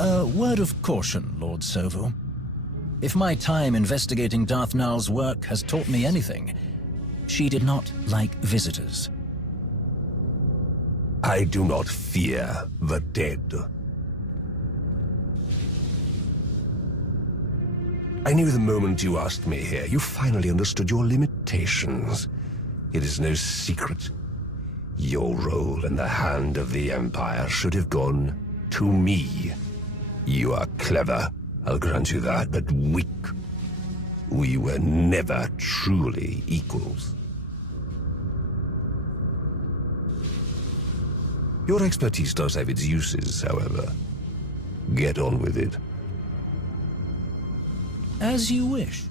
A word of caution, Lord Sovu. If my time investigating Darth Nal's work has taught me anything, she did not like visitors. I do not fear the dead. I knew the moment you asked me here, you finally understood your limitations. It is no secret. Your role in the hand of the Empire should have gone to me. You are clever, I'll grant you that, but weak. We were never truly equals. Your expertise does have its uses, however. Get on with it. As you wish.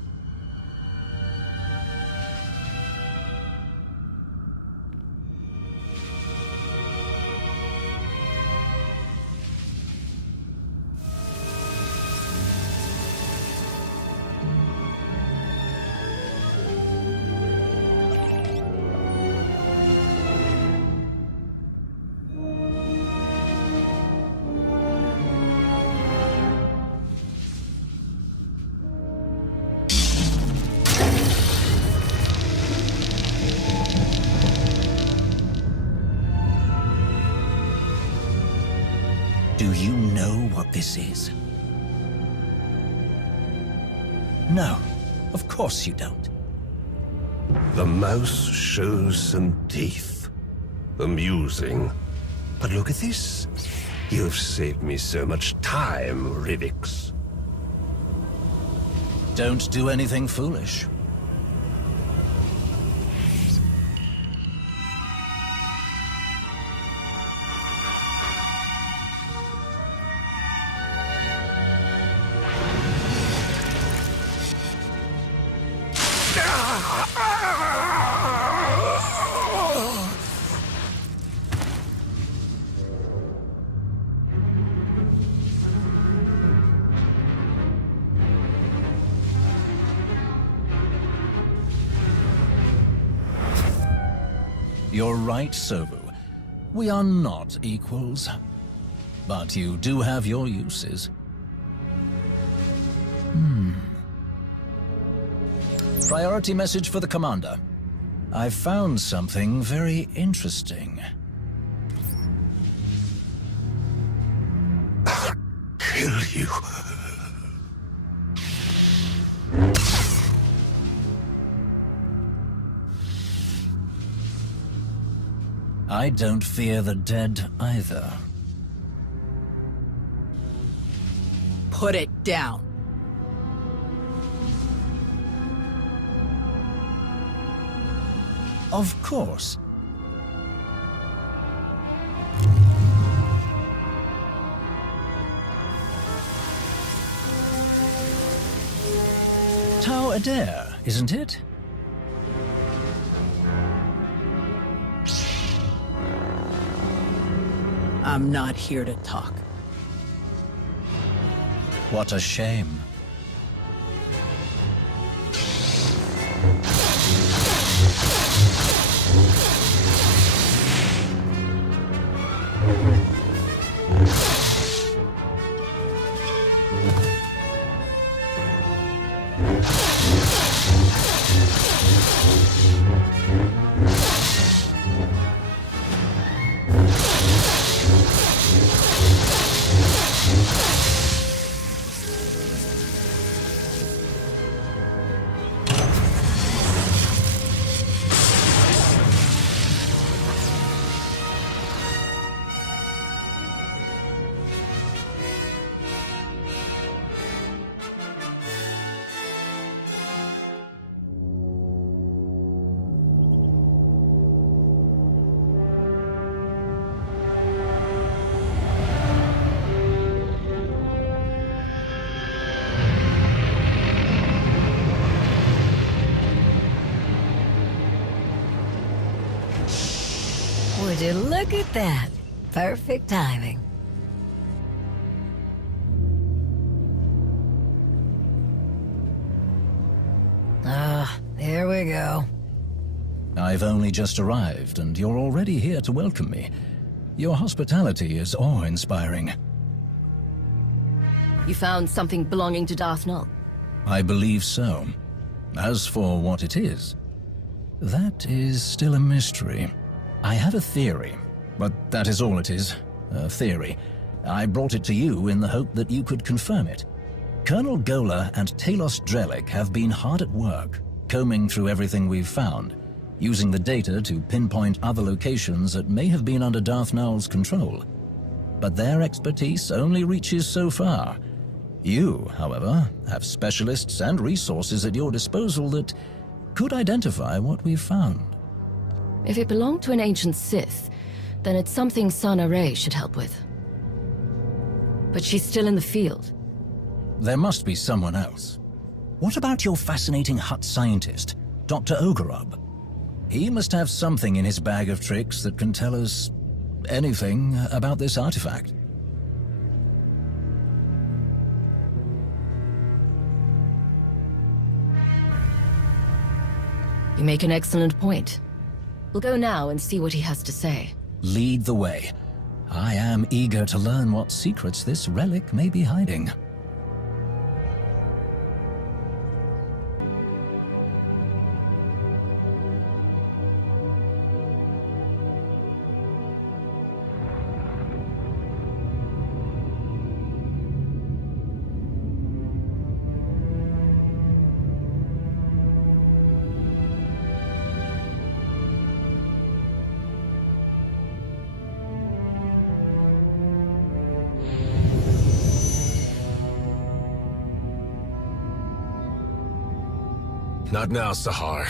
Do you know what this is? No, of course you don't. The mouse shows some teeth. Amusing. But look at this. You've saved me so much time, Rivix. Don't do anything foolish. You're right, Sovu. We are not equals. But you do have your uses. Priority message for the Commander. I've found something very interesting. Kill you. I don't fear the dead either. Put it down. Of course. Tau Adair, isn't it? I'm not here to talk. What a shame. Would you look at that? Perfect timing. Here we go. I've only just arrived, and you're already here to welcome me. Your hospitality is awe-inspiring. You found something belonging to Darth Null? I believe so. As for what it is, that is still a mystery. I have a theory, but that is all it is, a theory. I brought it to you in the hope that you could confirm it. Colonel Gola and Talos Drellick have been hard at work, combing through everything we've found, using the data to pinpoint other locations that may have been under Darth Null's control. But their expertise only reaches so far. You, however, have specialists and resources at your disposal that could identify what we've found. If it belonged to an ancient Sith, then it's something Sana Rey should help with. But she's still in the field. There must be someone else. What about your fascinating Hutt scientist, Dr. Ogorob? He must have something in his bag of tricks that can tell us anything about this artifact. You make an excellent point. We'll go now and see what he has to say. Lead the way. I am eager to learn what secrets this relic may be hiding. Not now, Sahar.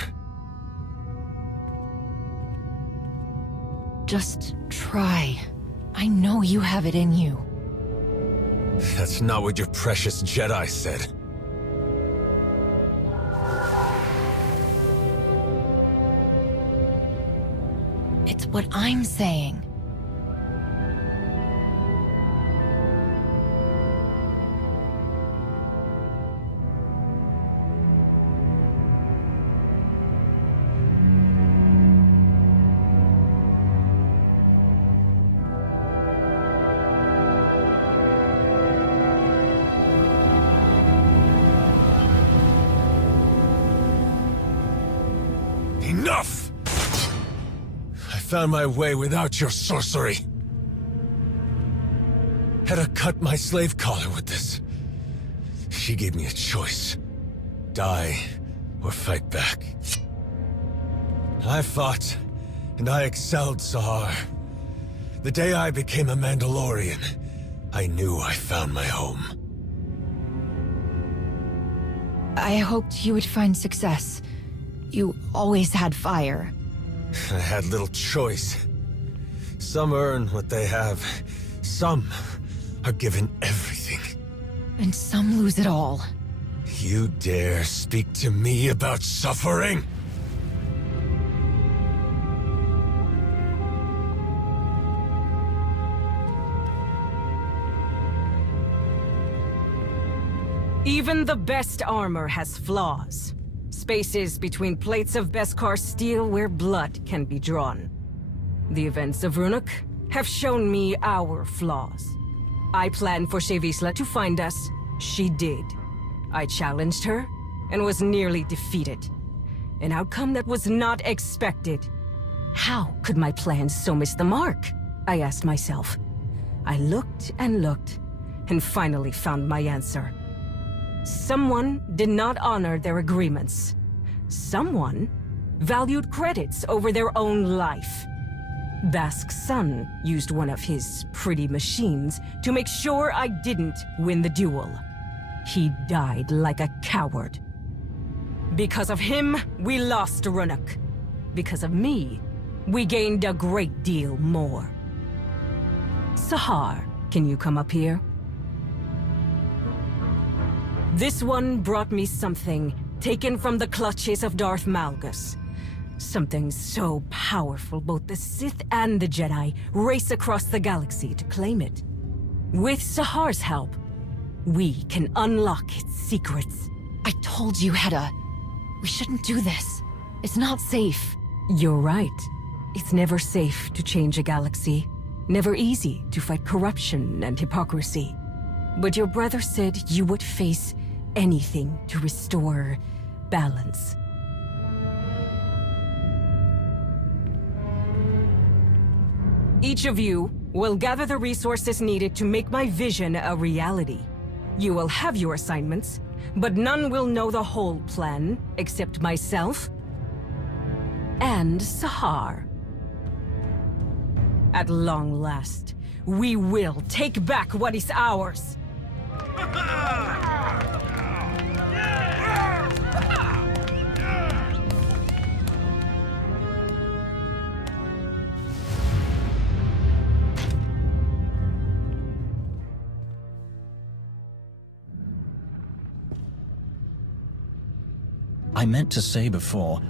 Just try. I know you have it in you. That's not what your precious Jedi said. It's what I'm saying. Enough! I found my way without your sorcery. Had to cut my slave collar with this. She gave me a choice. Die or fight back. I fought, and I excelled, Sahar. The day I became a Mandalorian, I knew I found my home. I hoped you would find success. You always had fire. I had little choice. Some earn what they have. Some are given everything. And some lose it all. You dare speak to me about suffering? Even the best armor has flaws. Spaces between plates of Beskar steel where blood can be drawn. The events of Runuk have shown me our flaws. I planned for Shevisla to find us. She did. I challenged her and was nearly defeated. An outcome that was not expected. How could my plans so miss the mark? I asked myself. I looked and finally found my answer. Someone did not honor their agreements. Someone valued credits over their own life. Bask's son used one of his pretty machines to make sure I didn't win the duel. He died like a coward. Because of him, we lost Runuk. Because of me, we gained a great deal more. Sahar, can you come up here? This one brought me something taken from the clutches of Darth Malgus. Something so powerful both the Sith and the Jedi race across the galaxy to claim it. With Sahar's help, we can unlock its secrets. I told you, Hedda. We shouldn't do this. It's not safe. You're right. It's never safe to change a galaxy. Never easy to fight corruption and hypocrisy. But your brother said you would face anything to restore balance. Each of you will gather the resources needed to make my vision a reality. You will have your assignments, but none will know the whole plan except myself and Sahar. At long last, we will take back what is ours. I meant to say before,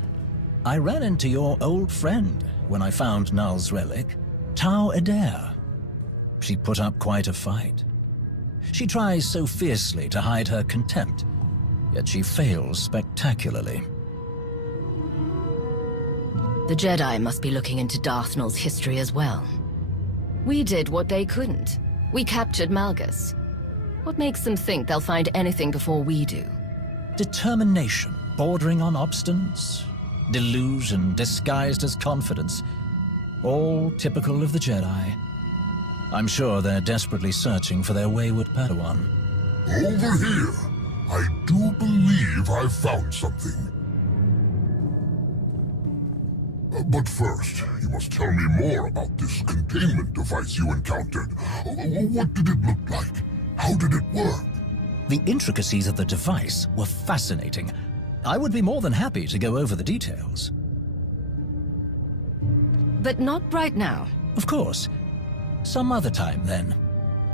I ran into your old friend when I found Null's relic, Tau Adair. She put up quite a fight. She tries so fiercely to hide her contempt, yet she fails spectacularly. The Jedi must be looking into Darth Nul's history as well. We did what they couldn't. We captured Malgus. What makes them think they'll find anything before we do? Determination, bordering on obstinance, delusion disguised as confidence. All typical of the Jedi. I'm sure they're desperately searching for their wayward Padawan. Over here! I do believe I've found something. But first, you must tell me more about this containment device you encountered. What did it look like? How did it work? The intricacies of the device were fascinating. I would be more than happy to go over the details. But not right now. Of course. Some other time, then.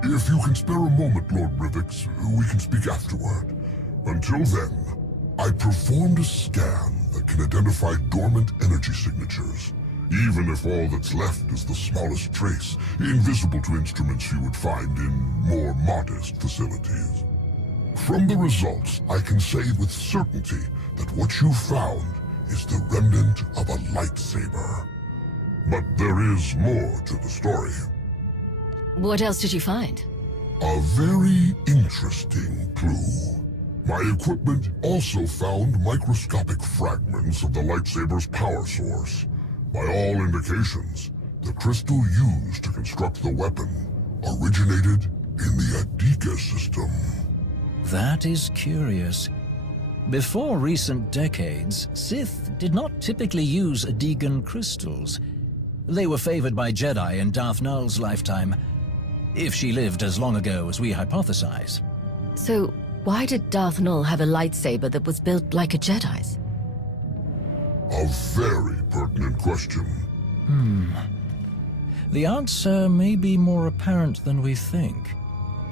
If you can spare a moment, Lord Rivix, we can speak afterward. Until then, I performed a scan that can identify dormant energy signatures, even if all that's left is the smallest trace, invisible to instruments you would find in more modest facilities. From the results, I can say with certainty that what you found is the remnant of a lightsaber. But there is more to the story. What else did you find? A very interesting clue. My equipment also found microscopic fragments of the lightsaber's power source. By all indications, the crystal used to construct the weapon originated in the Adika system. That is curious. Before recent decades, Sith did not typically use Adegan crystals. They were favored by Jedi in Darth Nul's lifetime, if she lived as long ago as we hypothesize. So, why did Darth Nul have a lightsaber that was built like a Jedi's? A very pertinent question. The answer may be more apparent than we think.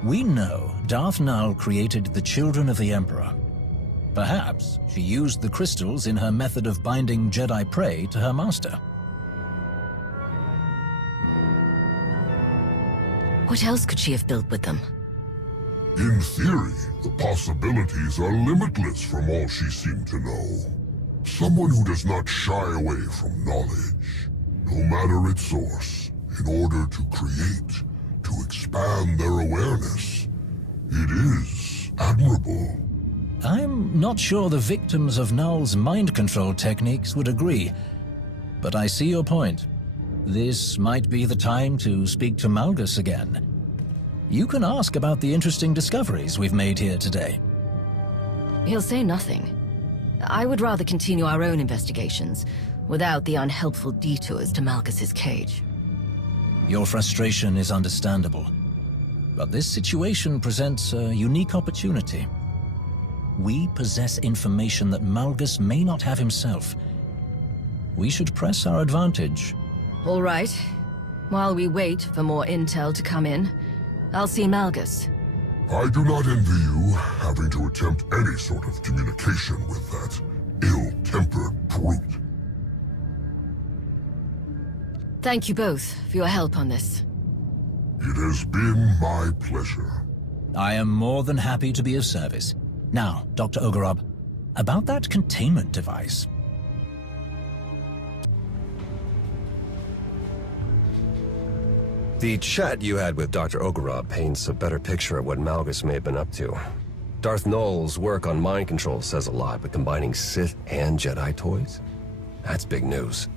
We know Darth Nul created the Children of the Emperor. Perhaps she used the crystals in her method of binding Jedi prey to her master. What else could she have built with them? In theory, the possibilities are limitless from all she seemed to know. Someone who does not shy away from knowledge, no matter its source, in order to create, to expand their awareness. It is admirable. I'm not sure the victims of Nul's mind control techniques would agree, but I see your point. This might be the time to speak to Malgus again. You can ask about the interesting discoveries we've made here today. He'll say nothing. I would rather continue our own investigations, without the unhelpful detours to Malgus's cage. Your frustration is understandable, but this situation presents a unique opportunity. We possess information that Malgus may not have himself. We should press our advantage. All right. While we wait for more intel to come in, I'll see Malgus. I do not envy you having to attempt any sort of communication with that ill-tempered brute. Thank you both for your help on this. It has been my pleasure. I am more than happy to be of service. Now, Dr. Ogorob, about that containment device. The chat you had with Dr. Ogorov paints a better picture of what Malgus may have been up to. Darth Null's work on mind control says a lot, but combining Sith and Jedi toys? That's big news.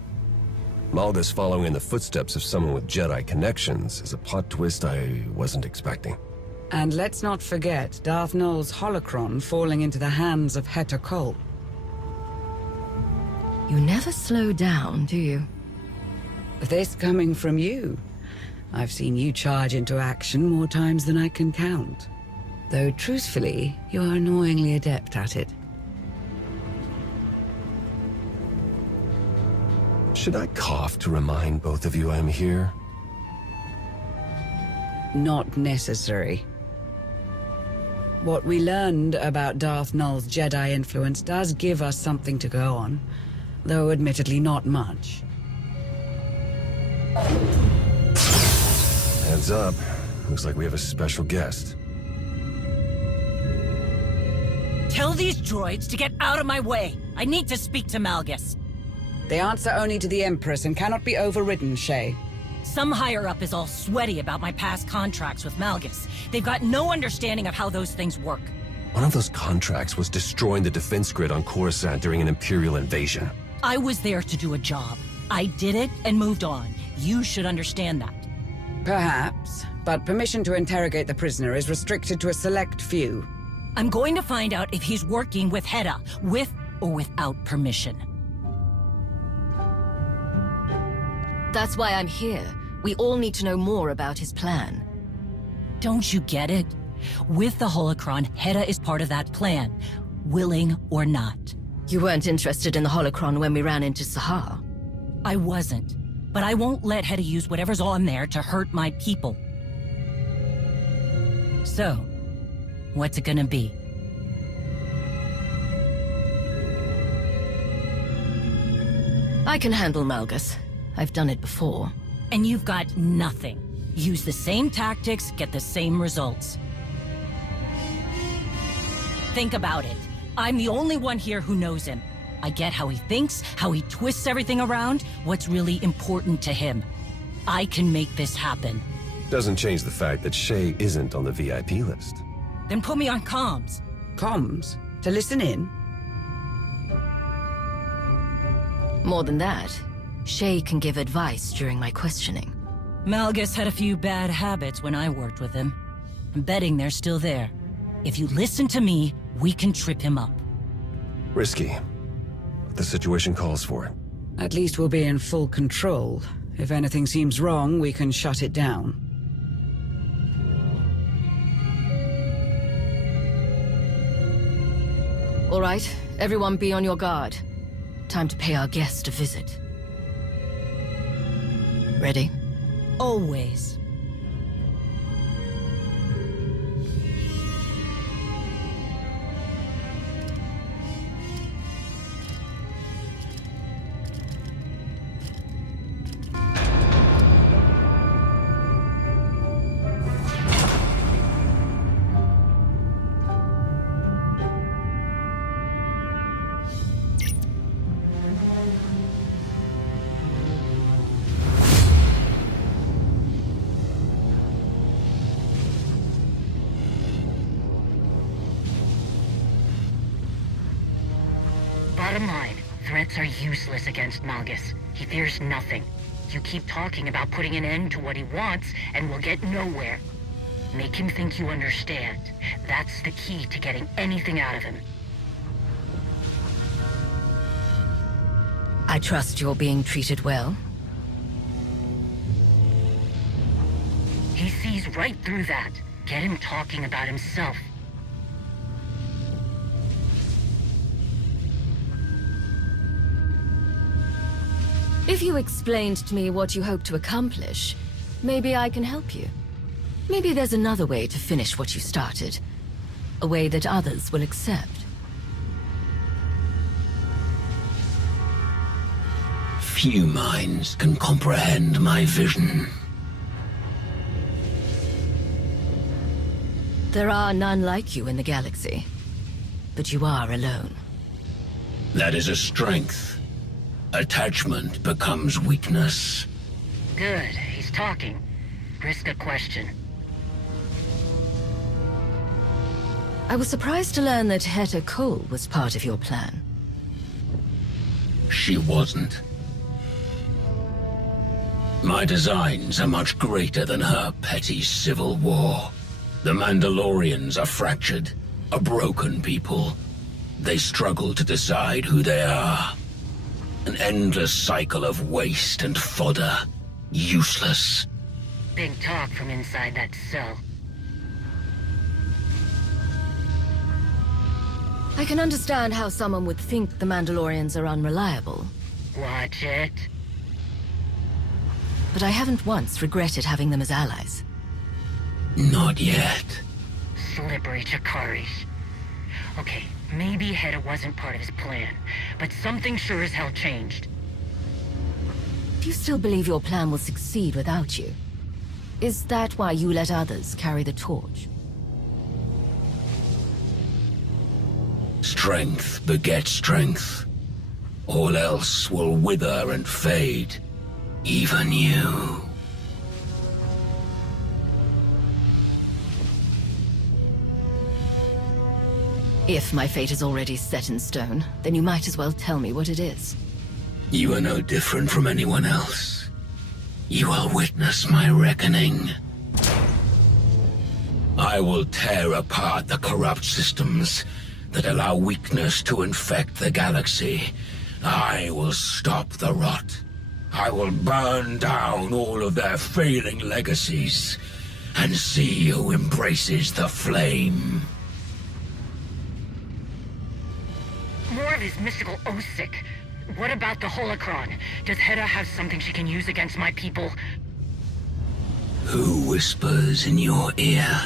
Malgus following in the footsteps of someone with Jedi connections is a plot twist I wasn't expecting. And let's not forget Darth Null's holocron falling into the hands of Heta Cole. You never slow down, do you? This coming from you. I've seen you charge into action more times than I can count. Though truthfully, you're annoyingly adept at it. Should I cough to remind both of you I'm here? Not necessary. What we learned about Darth Null's Jedi influence does give us something to go on, though admittedly not much. Heads up. Looks like we have a special guest. Tell these droids to get out of my way. I need to speak to Malgus. They answer only to the Empress and cannot be overridden, Shay. Some higher-up is all sweaty about my past contracts with Malgus. They've got no understanding of how those things work. One of those contracts was destroying the defense grid on Coruscant during an Imperial invasion. I was there to do a job. I did it and moved on. You should understand that. Perhaps, but permission to interrogate the prisoner is restricted to a select few. I'm going to find out if he's working with Heta, with or without permission. That's why I'm here. We all need to know more about his plan. Don't you get it? With the holocron, Heta is part of that plan, willing or not. You weren't interested in the holocron when we ran into Sahar. I wasn't, but I won't let Heta use whatever's on there to hurt my people. So, what's it gonna be? I can handle Malgus. I've done it before. And you've got nothing. Use the same tactics, get the same results. Think about it. I'm the only one here who knows him. I get how he thinks, how he twists everything around, what's really important to him. I can make this happen. Doesn't change the fact that Shay isn't on the VIP list. Then put me on comms. Comms? To listen in? More than that, Shay can give advice during my questioning. Malgus had a few bad habits when I worked with him. I'm betting they're still there. If you listen to me, we can trip him up. Risky. But the situation calls for it. At least we'll be in full control. If anything seems wrong, we can shut it down. All right, everyone be on your guard. Time to pay our guest a visit. Ready? Always. Bottom line, threats are useless against Malgus. He fears nothing. You keep talking about putting an end to what he wants, and we'll get nowhere. Make him think you understand. That's the key to getting anything out of him. I trust you're being treated well. He sees right through that. Get him talking about himself. If you explained to me what you hope to accomplish, maybe I can help you. Maybe there's another way to finish what you started. A way that others will accept. Few minds can comprehend my vision. There are none like you in the galaxy. But you are alone. That is a strength. Attachment becomes weakness. Good, he's talking. Risk a question. I was surprised to learn that Heta Cole was part of your plan. She wasn't. My designs are much greater than her petty civil war. The Mandalorians are fractured, a broken people. They struggle to decide who they are. An endless cycle of waste and fodder. Useless. Big talk from inside that cell. I can understand how someone would think the Mandalorians are unreliable, Watch it. but I haven't once regretted having them as allies. Not yet. Slippery Chakari's. Okay, maybe Heta wasn't part of his plan, but something sure as hell changed. Do you still believe your plan will succeed without you? Is that why you let others carry the torch? Strength begets strength. All else will wither and fade. Even you. If my fate is already set in stone, then you might as well tell me what it is. You are no different from anyone else. You will witness my reckoning. I will tear apart the corrupt systems that allow weakness to infect the galaxy. I will stop the rot. I will burn down all of their failing legacies and see who embraces the flame. More of his mystical Osic. What about the holocron? Does Heta have something she can use against my people? Who whispers in your ear?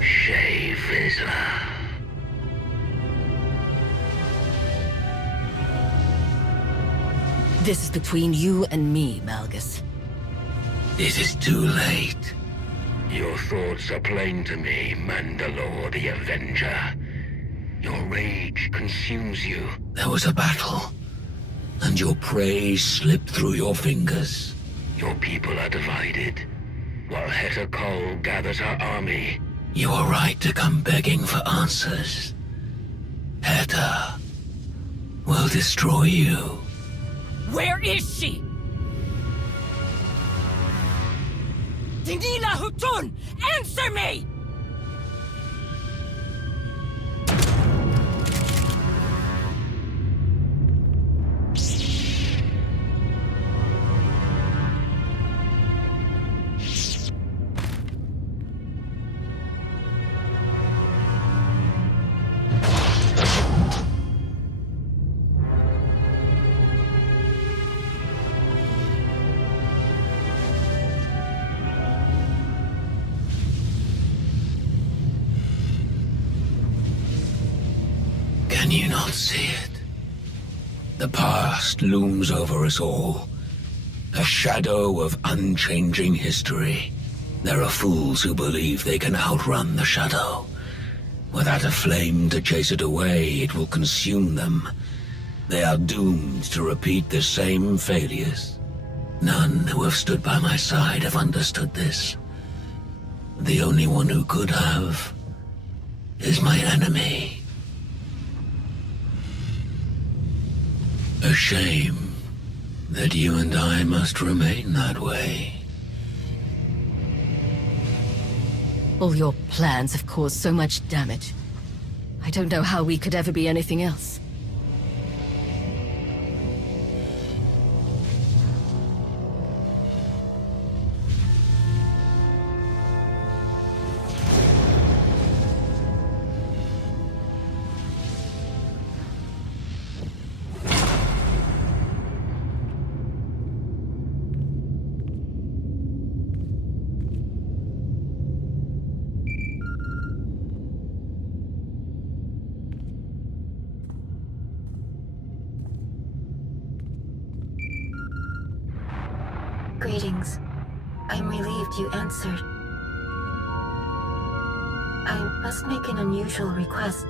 Shavisla. This is between you and me, Malgus. It is too late. Your thoughts are plain to me, Mandalore the Avenger. Your rage consumes you. There was a battle, and your prey slipped through your fingers. Your people are divided, while Heta Cole gathers her army. You are right to come begging for answers. Heta will destroy you. Where is she? Dinila Hutun! Answer me! Can you not see it? The past looms over us all. A shadow of unchanging history. There are fools who believe they can outrun the shadow. Without a flame to chase it away, it will consume them. They are doomed to repeat the same failures. None who have stood by my side have understood this. The only one who could have is my enemy. A shame that you and I must remain that way. All your plans have caused so much damage. I don't know how we could ever be anything else. Greetings. I'm relieved you answered. I'm must make an unusual request.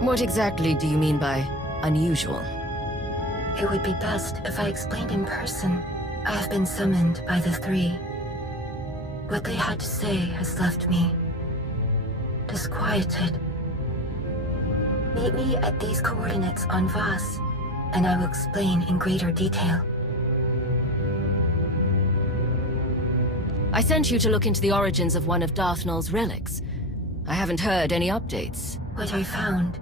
What exactly do you mean by unusual? It would be best if I explained in person. I have been summoned by the three. What they had to say has left me disquieted. Meet me at these coordinates on Voss, and I will explain in greater detail. I sent you to look into the origins of one of Darth Nul's relics. I haven't heard any updates. What I found.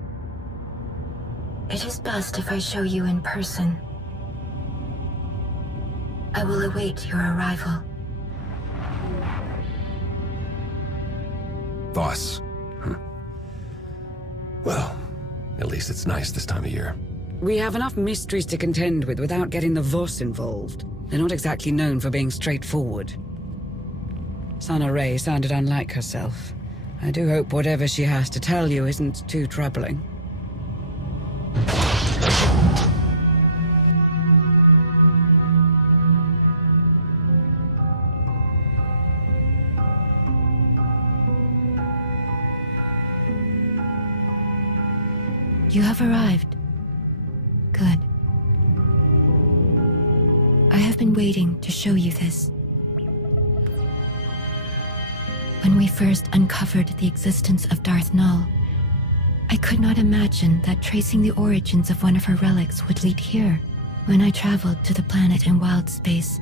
It is best if I show you in person. I will await your arrival. Voss. Well, at least it's nice this time of year. We have enough mysteries to contend with without getting the Voss involved. They're not exactly known for being straightforward. Sana Ray sounded unlike herself. I do hope whatever she has to tell you isn't too troubling. You have arrived. Good. I have been waiting to show you this. When we first uncovered the existence of Darth Nul, I could not imagine that tracing the origins of one of her relics would lead here. When I traveled to the planet in wild space,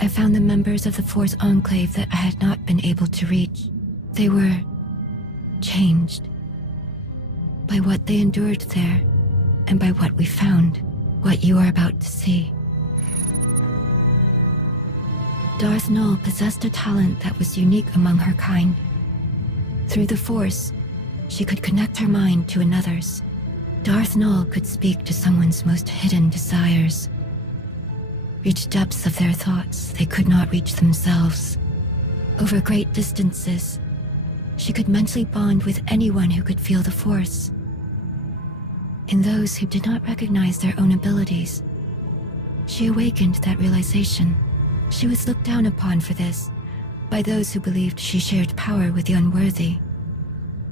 I found the members of the Force Enclave that I had not been able to reach. They were changed by what they endured there, and by what we found, what you are about to see. Darth Nul possessed a talent that was unique among her kind. Through the Force, she could connect her mind to another's. Darth Nul could speak to someone's most hidden desires, reach depths of their thoughts they could not reach themselves. Over great distances, she could mentally bond with anyone who could feel the Force. In those who did not recognize their own abilities, she awakened that realization. She was looked down upon for this by those who believed she shared power with the unworthy.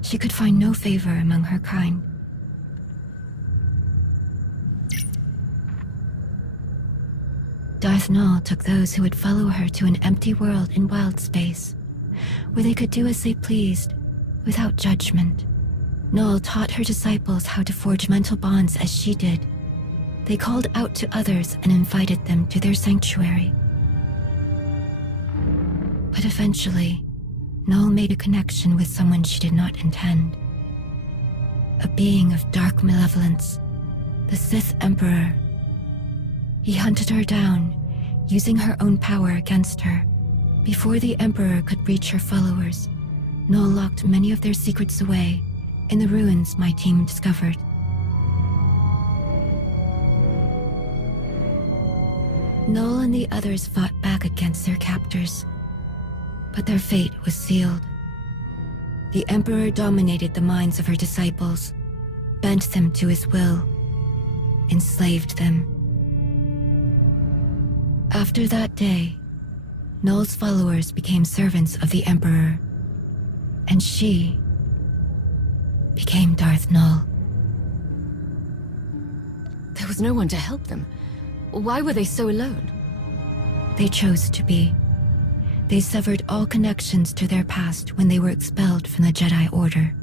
She could find no favor among her kind. Darth Nul took those who would follow her to an empty world in wild space, where they could do as they pleased, without judgment. Nul taught her disciples how to forge mental bonds as she did. They called out to others and invited them to their sanctuary. But eventually, Nul made a connection with someone she did not intend. A being of dark malevolence, the Sith Emperor. He hunted her down, using her own power against her. Before the Emperor could reach her followers, Nul locked many of their secrets away in the ruins my team discovered. Nul and the others fought back against their captors, but their fate was sealed. The Emperor dominated the minds of her disciples, bent them to his will, enslaved them. After that day, Nul's followers became servants of the Emperor, and she became Darth Nul. There was no one to help them. Why were they so alone? They chose to be. They severed all connections to their past when they were expelled from the Jedi Order.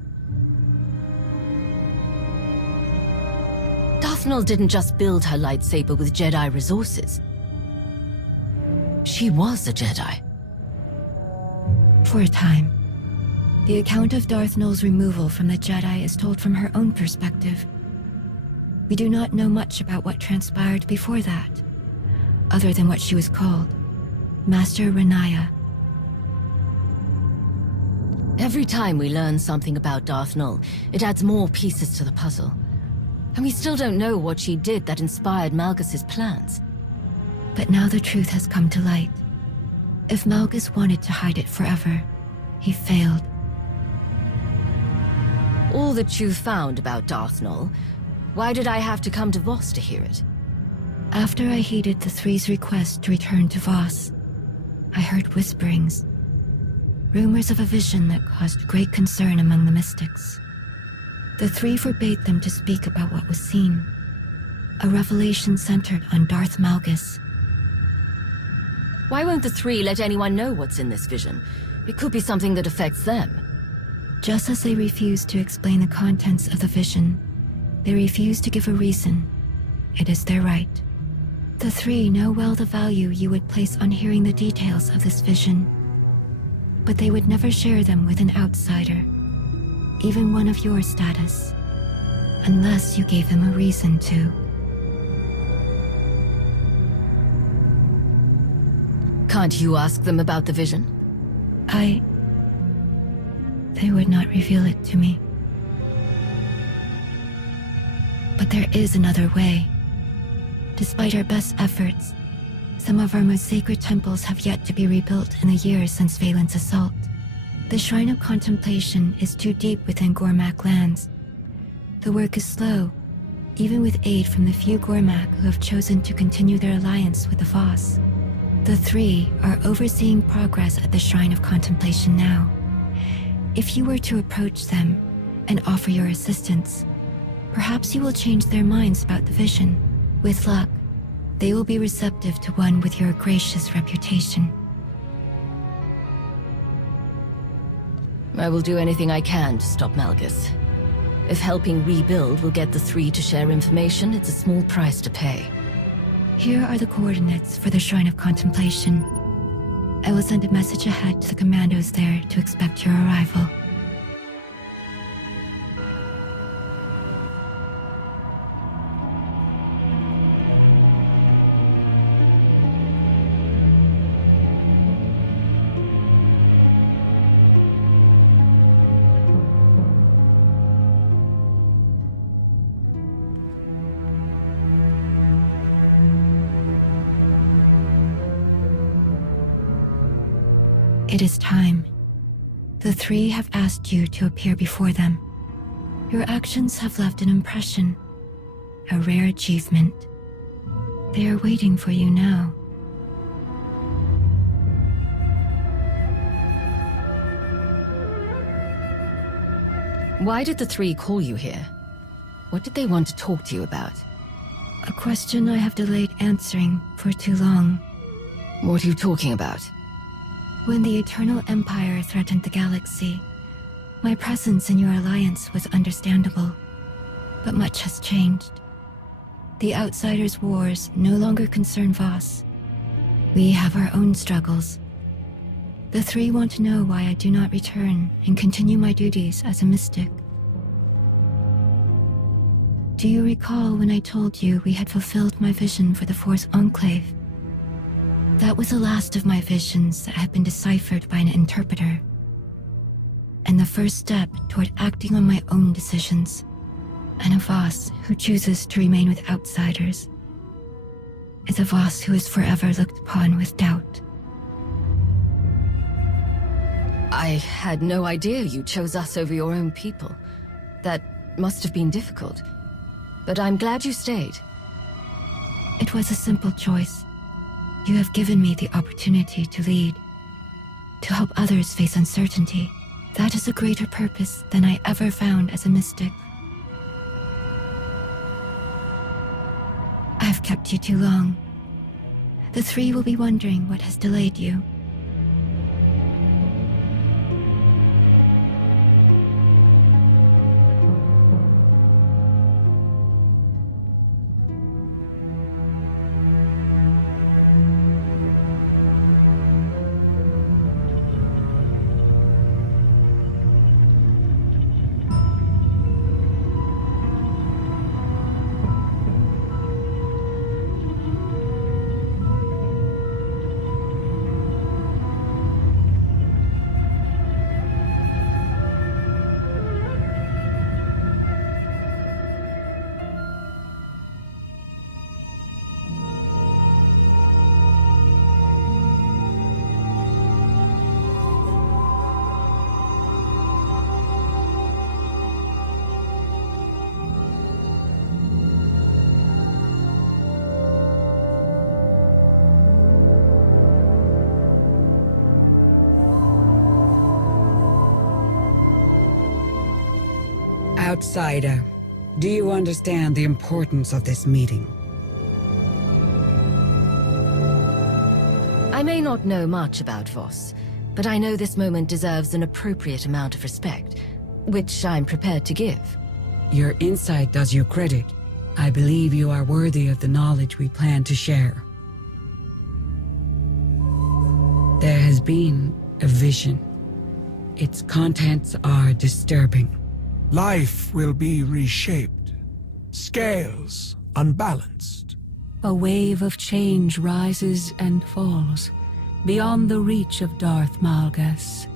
Darth Nul didn't just build her lightsaber with Jedi resources. She was a Jedi. For a time. The account of Darth Nul's removal from the Jedi is told from her own perspective. We do not know much about what transpired before that, other than what she was called, Master Renaya. Every time we learn something about Darth Nul, it adds more pieces to the puzzle. And we still don't know what she did that inspired Malgus's plans. But now the truth has come to light. If Malgus wanted to hide it forever, he failed. All that you found about Darth Nul, why did I have to come to Voss to hear it? After I heeded the Three's request to return to Voss, I heard whisperings, rumors of a vision that caused great concern among the mystics. The three forbade them to speak about what was seen. A revelation centered on Darth Malgus. Why won't the three let anyone know what's in this vision? It could be something that affects them. Just as they refused to explain the contents of the vision, they refused to give a reason. It is their right. The three know well the value you would place on hearing the details of this vision, but they would never share them with an outsider, even one of your status, unless you gave them a reason to. Can't you ask them about the vision? They would not reveal it to me. But there is another way. Despite our best efforts, some of our most sacred temples have yet to be rebuilt in the years since Valen's assault. The Shrine of Contemplation is too deep within Gormak lands. The work is slow, even with aid from the few Gormak who have chosen to continue their alliance with the Voss. The three are overseeing progress at the Shrine of Contemplation now. If you were to approach them and offer your assistance, perhaps you will change their minds about the vision. With luck, they will be receptive to one with your gracious reputation. I will do anything I can to stop Malgus. If helping rebuild will get the three to share information, it's a small price to pay. Here are the coordinates for the Shrine of Contemplation. I will send a message ahead to the commandos there to expect your arrival. It is time. The three have asked you to appear before them. Your actions have left an impression, a rare achievement. They are waiting for you now. Why did the three call you here? What did they want to talk to you about? A question I have delayed answering for too long. What are you talking about? When the Eternal Empire threatened the galaxy, my presence in your alliance was understandable, but much has changed. The Outsiders' wars no longer concern Voss. We have our own struggles. The three want to know why I do not return and continue my duties as a mystic. Do you recall when I told you we had fulfilled my vision for the Force Enclave? That was the last of my visions that had been deciphered by an interpreter, and the first step toward acting on my own decisions. And a Voss who chooses to remain with outsiders is a Voss who is forever looked upon with doubt. I had no idea you chose us over your own people. That must have been difficult. But I'm glad you stayed. It was a simple choice. You have given me the opportunity to lead, to help others face uncertainty. That is a greater purpose than I ever found as a mystic. I've kept you too long. The three will be wondering what has delayed you. Outsider, do you understand the importance of this meeting? I may not know much about Voss, but I know this moment deserves an appropriate amount of respect, which I'm prepared to give. Your insight does you credit. I believe you are worthy of the knowledge we plan to share. There has been a vision. Its contents are disturbing. Life will be reshaped. Scales unbalanced. A wave of change rises and falls, beyond the reach of Darth Malgus.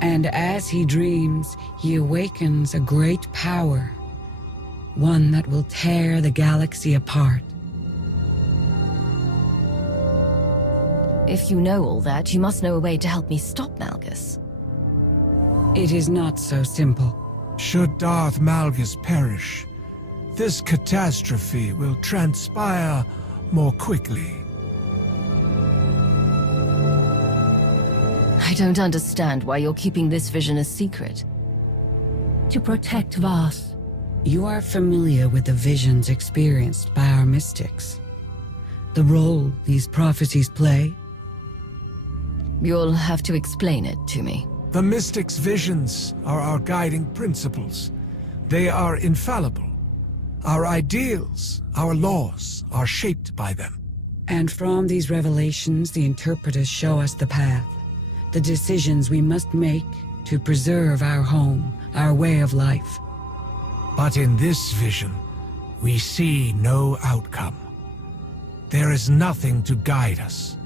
And as he dreams, he awakens a great power. One that will tear the galaxy apart. If you know all that, you must know a way to help me stop Malgus. It is not so simple. Should Darth Malgus perish, this catastrophe will transpire more quickly. I don't understand why you're keeping this vision a secret. To protect Voss. You are familiar with the visions experienced by our mystics. The role these prophecies play? You'll have to explain it to me. The mystics' visions are our guiding principles. They are infallible. Our ideals, our laws, are shaped by them. And from these revelations, the interpreters show us the path. The decisions we must make to preserve our home, our way of life. But in this vision, we see no outcome. There is nothing to guide us.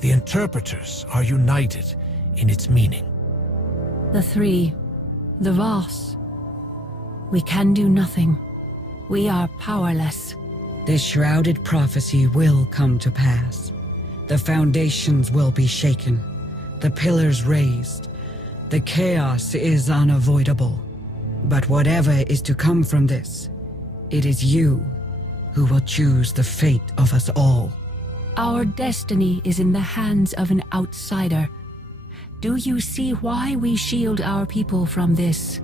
The interpreters are united in its meaning. The three, the Voss. We can do nothing. We are powerless. This shrouded prophecy will come to pass. The foundations will be shaken. The pillars raised. The chaos is unavoidable. But whatever is to come from this, it is you who will choose the fate of us all. Our destiny is in the hands of an outsider. Do you see why we shield our people from this?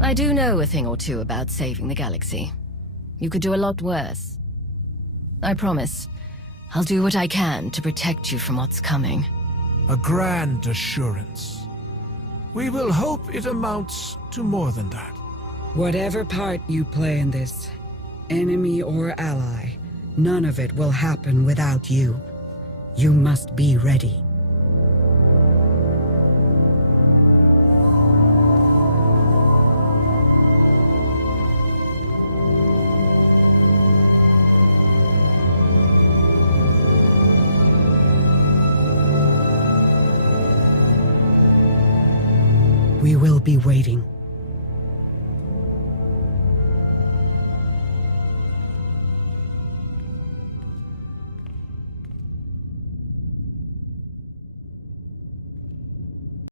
I do know a thing or two about saving the galaxy. You could do a lot worse. I promise, I'll do what I can to protect you from what's coming. A grand assurance. We will hope it amounts to more than that. Whatever part you play in this, enemy or ally, none of it will happen without you. You must be ready. We will be waiting.